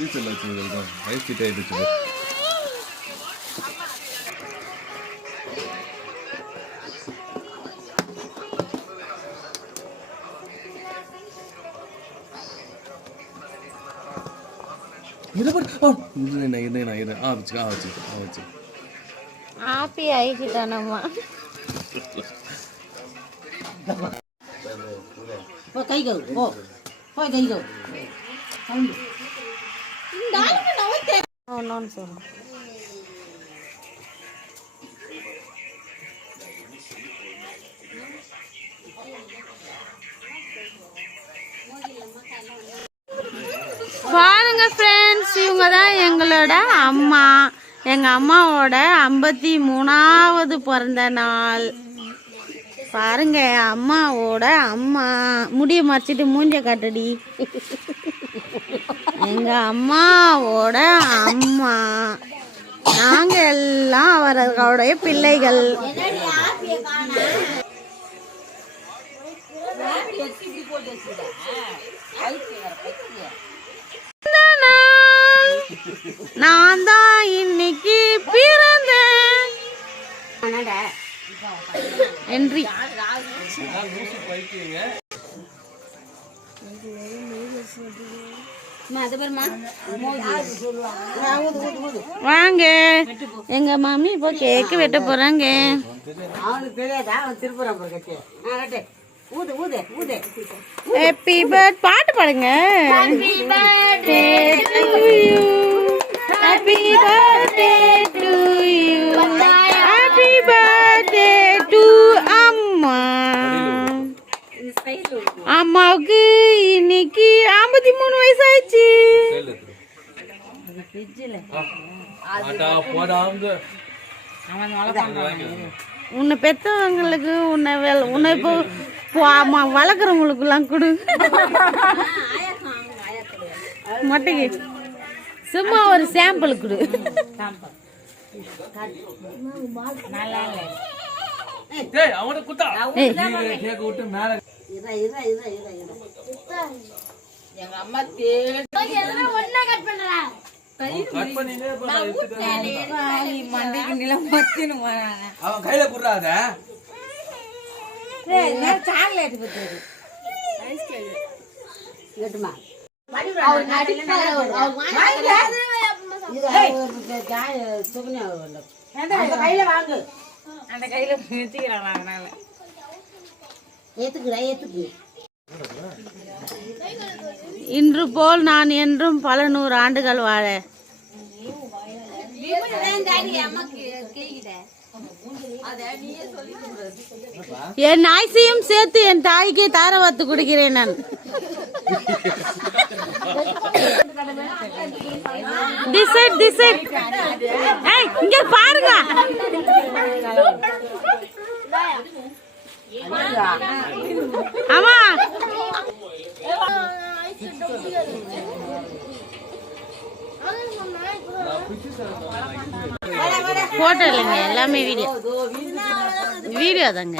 ஃபியூச்சர்ல வச்சிருக்கோம் லைஃப் கிட்ட ஆயிடுச்சு. ஹாப்பி ஆயிடுச்சுட்டானம்மா. கை கவு போ போய் கை கவு ஒன்னு சொல்லு. பாருங்க ஃப்ரெண்ட்ஸ், இவங்க தான் எங்களோட அம்மா. எங்கள் அம்மாவோட 53வது பிறந்த நாள். பாருங்க, அம்மாவோட அம்மா. முடிய மறைச்சிட்டு மூஞ்ச காட்டடி. எங்கள் அம்மாவோட அம்மா. நாங்கள் எல்லாம் அவர்களுடைய பிள்ளைகள். நான் தான் இன்னைக்கு பிறந்தேன். நன்றி. வாங்க, எங்க மாமி இப்போ கேக்கு வெட்ட போறாங்க. ஹாப்பி பர்த்டே பாட்டு பாடுங்க. Happy birthday to you, happy birthday to you, happy birthday to அம்மா. அம்மாவுக்கு இன்னைக்கு 53 வயசு ஆயிடுச்சு. உன்னை பெற்றவங்களுக்கு உன்னை இப்போ வளர்க்குறவங்களுக்கு எல்லாம் கொடு. மட்டைக்கு சும்மா ஒரு சாம்பிள் கொடு. எங்க அம்மா அவன் கையில குடுறாத கையில வாங்கு. அந்த கையில அதனால ஏத்துக்குறா ஏத்துக்கு. இன்று போல் நான் என்றும் பல 100 ஆண்டுகள் வாழ. என் ஆயுசையும் சேர்த்து என் தாய்க்கு தாரவாத்து கொடுக்கிறேன் நான். டிசைட் இங்க பாருங்க. ஆமா, போட்டோ இல்லைங்க, எல்லாமே வீடியோ தாங்க.